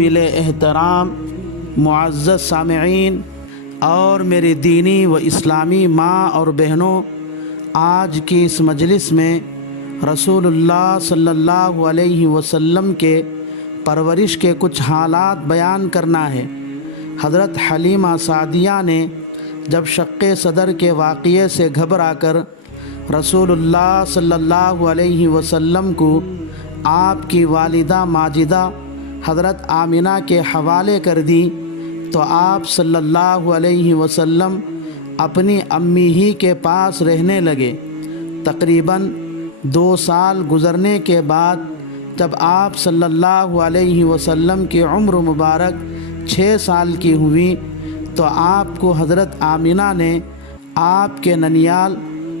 قابل احترام معزز سامعین اور میری دینی و اسلامی ماں اور بہنوں، آج کی اس مجلس میں رسول اللہ صلی اللہ علیہ وسلم کے پرورش کے کچھ حالات بیان کرنا ہے۔ حضرت حلیمہ سعدیہ نے جب شق صدر کے واقعے سے گھبرا کر رسول اللہ صلی اللہ علیہ وسلم کو آپ کی والدہ ماجدہ حضرت آمنہ کے حوالے کر دی تو آپ صلی اللہ علیہ وسلم اپنی امی ہی کے پاس رہنے لگے۔ تقریباً 2 سال گزرنے کے بعد جب آپ صلی اللہ علیہ وسلم کی عمر مبارک 6 سال کی ہوئی تو آپ کو حضرت آمنہ نے آپ کے ننیال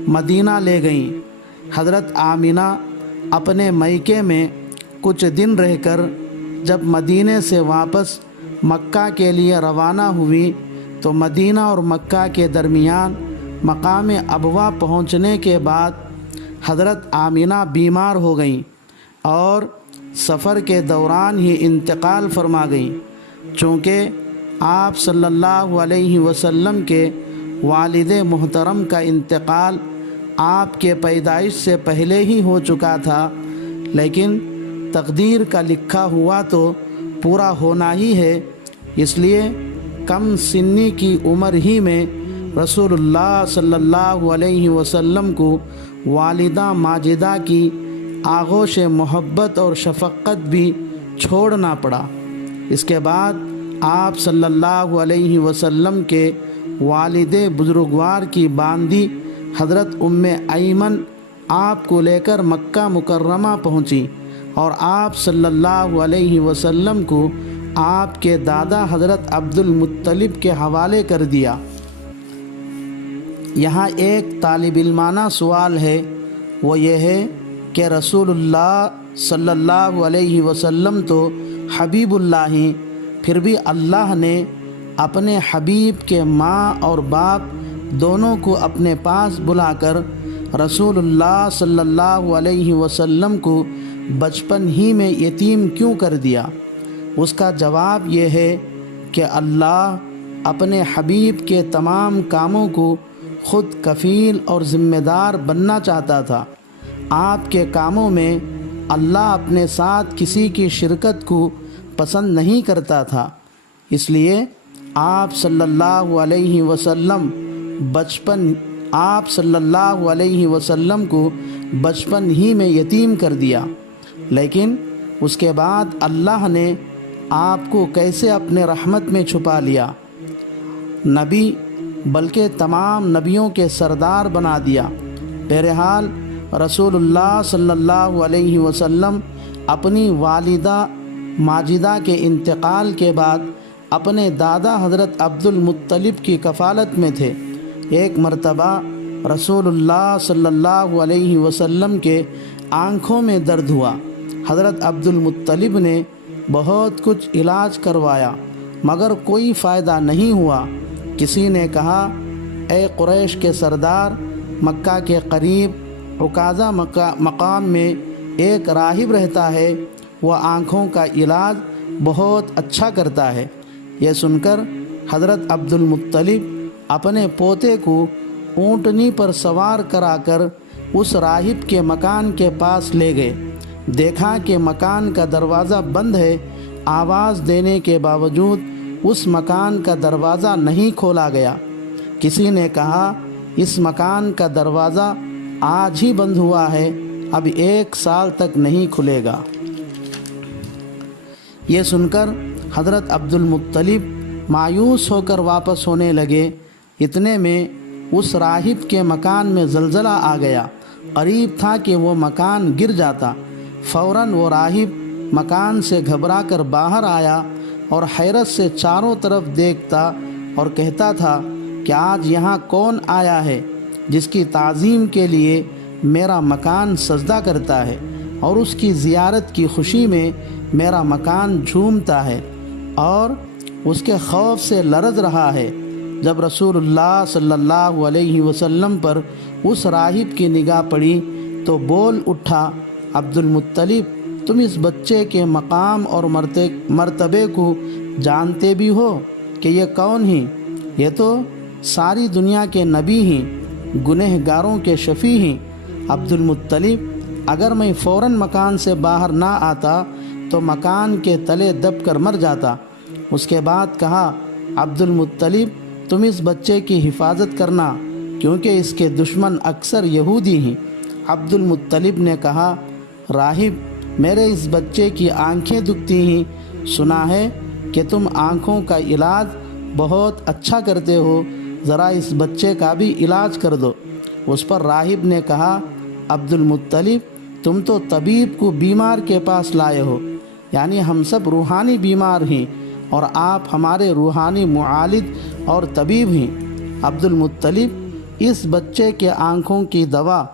مدینہ لے گئیں۔ حضرت آمنہ اپنے میکے میں کچھ دن رہ کر جب مدینے سے واپس مکہ کے لیے روانہ ہوئی تو مدینہ اور مکہ کے درمیان مقام ابوا پہنچنے کے بعد حضرت آمنہ بیمار ہو گئیں اور سفر کے دوران ہی انتقال فرما گئیں۔ چونکہ آپ صلی اللہ علیہ وسلم کے والد محترم کا انتقال آپ کے پیدائش سے پہلے ہی ہو چکا تھا، لیکن تقدیر کا لکھا ہوا تو پورا ہونا ہی ہے، اس لیے کم سنی کی عمر ہی میں رسول اللہ صلی اللہ علیہ وسلم کو والدہ ماجدہ کی آغوش محبت اور شفقت بھی چھوڑنا پڑا۔ اس کے بعد آپ صلی اللہ علیہ وسلم کے والد بزرگوار کی باندی حضرت ام ایمن آپ کو لے کر مکہ مکرمہ پہنچی اور آپ صلی اللہ علیہ وسلم کو آپ کے دادا حضرت عبد المطلب کے حوالے کر دیا۔ یہاں ایک طالب علمانہ سوال ہے، وہ یہ ہے کہ رسول اللہ صلی اللہ علیہ وسلم تو حبیب اللہ ہیں، پھر بھی اللہ نے اپنے حبیب کے ماں اور باپ دونوں کو اپنے پاس بلا کر رسول اللہ صلی اللہ علیہ وسلم کو بچپن ہی میں یتیم کیوں کر دیا؟ اس کا جواب یہ ہے کہ اللہ اپنے حبیب کے تمام کاموں کو خود کفیل اور ذمہ دار بننا چاہتا تھا۔ آپ کے کاموں میں اللہ اپنے ساتھ کسی کی شرکت کو پسند نہیں کرتا تھا، اس لیے آپ صلی اللہ علیہ وسلم کو بچپن ہی میں یتیم کر دیا۔ لیکن اس کے بعد اللہ نے آپ کو کیسے اپنے رحمت میں چھپا لیا؟ نبی بلکہ تمام نبیوں کے سردار بنا دیا۔ بہرحال رسول اللہ صلی اللہ علیہ وسلم اپنی والدہ ماجدہ کے انتقال کے بعد اپنے دادا حضرت عبد المطلب کی کفالت میں تھے۔ ایک مرتبہ رسول اللہ صلی اللہ علیہ وسلم کے آنکھوں میں درد ہوا۔ حضرت عبد المطلب نے بہت کچھ علاج کروایا مگر کوئی فائدہ نہیں ہوا۔ کسی نے کہا، اے قریش کے سردار، مکہ کے قریب عکاظہ مقام میں ایک راہب رہتا ہے، وہ آنکھوں کا علاج بہت اچھا کرتا ہے۔ یہ سن کر حضرت عبد المطلب اپنے پوتے کو اونٹنی پر سوار کرا کر اس راہب کے مکان کے پاس لے گئے۔ دیکھا کہ مکان کا دروازہ بند ہے، آواز دینے کے باوجود اس مکان کا دروازہ نہیں کھولا گیا۔ کسی نے کہا، اس مکان کا دروازہ آج ہی بند ہوا ہے، اب 1 سال تک نہیں کھلے گا۔ یہ سن کر حضرت عبد المطلب مایوس ہو کر واپس ہونے لگے۔ اتنے میں اس راہب کے مکان میں زلزلہ آ گیا، قریب تھا کہ وہ مکان گر جاتا۔ فوراً وہ راہب مکان سے گھبرا کر باہر آیا اور حیرت سے چاروں طرف دیکھتا اور کہتا تھا کہ آج یہاں کون آیا ہے جس کی تعظیم کے لیے میرا مکان سجدہ کرتا ہے اور اس کی زیارت کی خوشی میں میرا مکان جھومتا ہے اور اس کے خوف سے لرز رہا ہے۔ جب رسول اللہ صلی اللہ علیہ وسلم پر اس راہب کی نگاہ پڑی تو بول اٹھا، عبد المطلب تم اس بچے کے مقام اور مرتبے کو جانتے بھی ہو کہ یہ کون ہیں؟ یہ تو ساری دنیا کے نبی ہیں، گنہگاروں کے شفیع ہیں۔ عبد المطلب، اگر میں فوراً مکان سے باہر نہ آتا تو مکان کے تلے دب کر مر جاتا۔ اس کے بعد کہا، عبد المطلب تم اس بچے کی حفاظت کرنا کیونکہ اس کے دشمن اکثر یہودی ہیں۔ عبد المطلب نے کہا، راہب میرے اس بچے کی آنکھیں دکھتی ہیں، سنا ہے کہ تم آنکھوں کا علاج بہت اچھا کرتے ہو، ذرا اس بچے کا بھی علاج کر دو۔ اس پر راہب نے کہا، عبد المطلب تم تو طبیب کو بیمار کے پاس لائے ہو، یعنی ہم سب روحانی بیمار ہیں اور آپ ہمارے روحانی معالج اور طبیب ہیں۔ عبد المطلب اس بچے کے آنکھوں کی دوا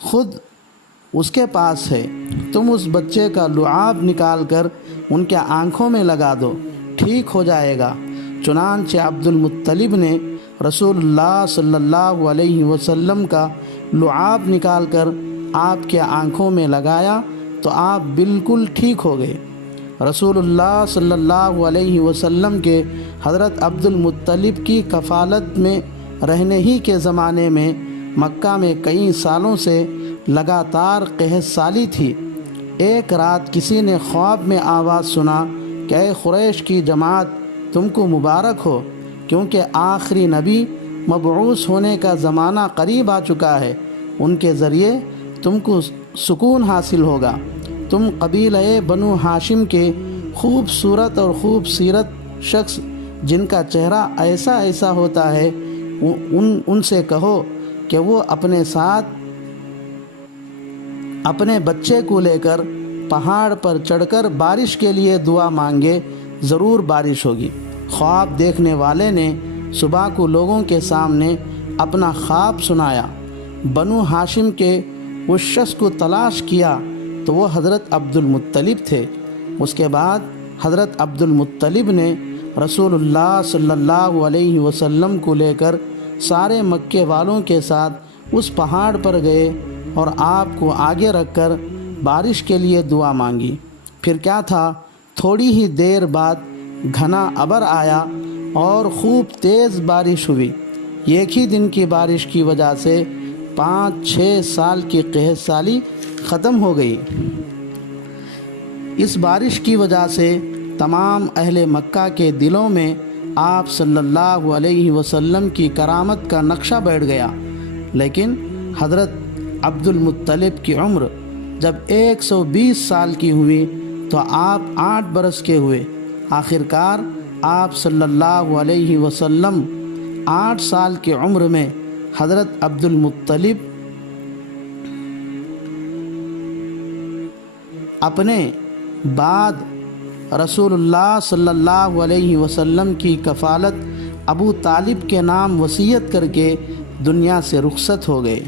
خود اس کے پاس ہے، تم اس بچے کا لعاب نکال کر ان کے آنکھوں میں لگا دو، ٹھیک ہو جائے گا۔ چنانچہ عبد المطلب نے رسول اللہ صلی اللہ علیہ وسلم کا لعاب نکال کر آپ کے آنکھوں میں لگایا تو آپ بالکل ٹھیک ہو گئے۔ رسول اللہ صلی اللہ علیہ وسلم کے حضرت عبد المطلب کی کفالت میں رہنے ہی کے زمانے میں مکہ میں کئی سالوں سے لگاتار قحط سالی تھی۔ ایک رات کسی نے خواب میں آواز سنا کہ اے قریش کی جماعت، تم کو مبارک ہو، کیونکہ آخری نبی مبعوث ہونے کا زمانہ قریب آ چکا ہے، ان کے ذریعے تم کو سکون حاصل ہوگا۔ تم قبیلہ بنو ہاشم کے خوبصورت اور خوب سیرت شخص جن کا چہرہ ایسا ایسا ہوتا ہے، ان سے کہو کہ وہ اپنے ساتھ اپنے بچے کو لے کر پہاڑ پر چڑھ کر بارش کے لیے دعا مانگے، ضرور بارش ہوگی۔ خواب دیکھنے والے نے صبح کو لوگوں کے سامنے اپنا خواب سنایا۔ بنو ہاشم کے اس شخص کو تلاش کیا تو وہ حضرت عبد المطلب تھے۔ اس کے بعد حضرت عبد المطلب نے رسول اللہ صلی اللہ علیہ وسلم کو لے کر سارے مکے والوں کے ساتھ اس پہاڑ پر گئے اور آپ کو آگے رکھ کر بارش کے لیے دعا مانگی۔ پھر کیا تھا، تھوڑی ہی دیر بعد گھنا ابر آیا اور خوب تیز بارش ہوئی۔ ایک ہی دن کی بارش کی وجہ سے 5-6 سال کی قحط سالی ختم ہو گئی۔ اس بارش کی وجہ سے تمام اہل مکہ کے دلوں میں آپ صلی اللہ علیہ وسلم کی کرامت کا نقشہ بیٹھ گیا۔ لیکن حضرت عبد المطلب کی عمر جب 120 سال کی ہوئی تو آپ 8 برس کے ہوئے۔ آخرکار آپ صلی اللہ علیہ وسلم 8 سال کی عمر میں حضرت عبد المطلب اپنے بعد رسول اللہ صلی اللہ علیہ وسلم کی کفالت ابو طالب کے نام وصیت کر کے دنیا سے رخصت ہو گئے۔